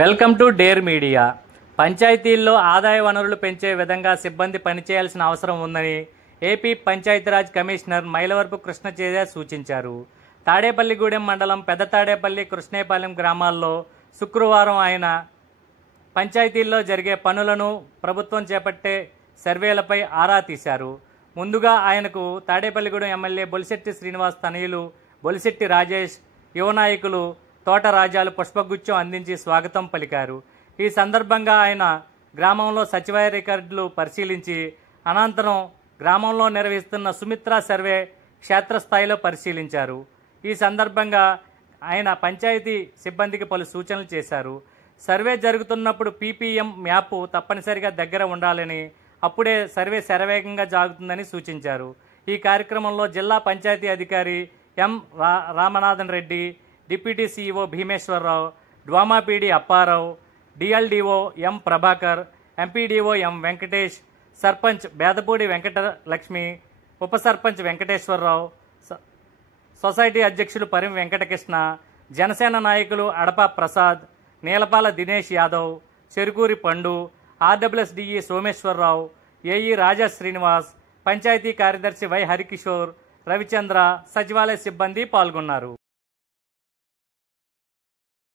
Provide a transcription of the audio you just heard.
Welcome to dare media. పంచాయతీల్లో ఆదాయ వనరులు పెంచే విధంగా సిబ్బంది పనిచేయాల్సిన అవసరం ఉందని ఏపీ పంచాయతీరాజ్ కమిషనర్ మైలవరపు కృష్ణతేజ సూచించారు. తాడేపల్లిగూడెం మండలం పెద్ద తాడేపల్లి, కృష్ణేపాలెం గ్రామాల్లో శుక్రవారం ఆయన పంచాయతీల్లో జరిగే పనులను, ప్రభుత్వం చేపట్టే సర్వేలపై ఆరా తీశారు. ముందుగా ఆయనకు తాడేపల్లిగూడెం ఎమ్మెల్యే బొలిశెట్టి శ్రీనివాస్ తనయులు బొలిశెట్టి రాజేష్, యువ నాయకులు తోట రాజాలు పుష్పగుచ్చం అందించి స్వాగతం పలికారు. ఈ సందర్భంగా ఆయన గ్రామంలో సచివాలయ రికార్డులు పరిశీలించి అనంతరం గ్రామంలో నిర్వహిస్తున్న సుమిత్ర సర్వే క్షేత్రస్థాయిలో పరిశీలించారు. ఈ సందర్భంగా ఆయన పంచాయతీ సిబ్బందికి పలు సూచనలు చేశారు. సర్వే జరుగుతున్నప్పుడు పీపీఎం మ్యాప్ తప్పనిసరిగా దగ్గర ఉండాలని, అప్పుడే సర్వే శరవేగంగా సాగుతుందని సూచించారు. ఈ కార్యక్రమంలో జిల్లా పంచాయతీ అధికారి M Ramanathan Reddy, deputy CEO Bhimeswararao, DWAMA PD Apparao, DLDO M Prabhakar, MPDO M Venkatesh, sarpanch Bedapudi Venkatalakshmi, ఉప సర్పంచ్ వెంకటేశ్వరరావు, సొసైటీ అధ్యక్షులు పరిం వెంకటకృష్ణ, జనసేన నాయకులు అడప ప్రసాద్, నీలపాల దినేష్ యాదవ్, చెరుకూరి పండు, ఆర్డబ్ల్యూఎస్డీఈ సోమేశ్వరరావు, ఏఈ రాజా శ్రీనివాస్, పంచాయతీ కార్యదర్శి వై హరికిషోర్, రవిచంద్ర, సచివాలయ సిబ్బంది పాల్గొన్నారు.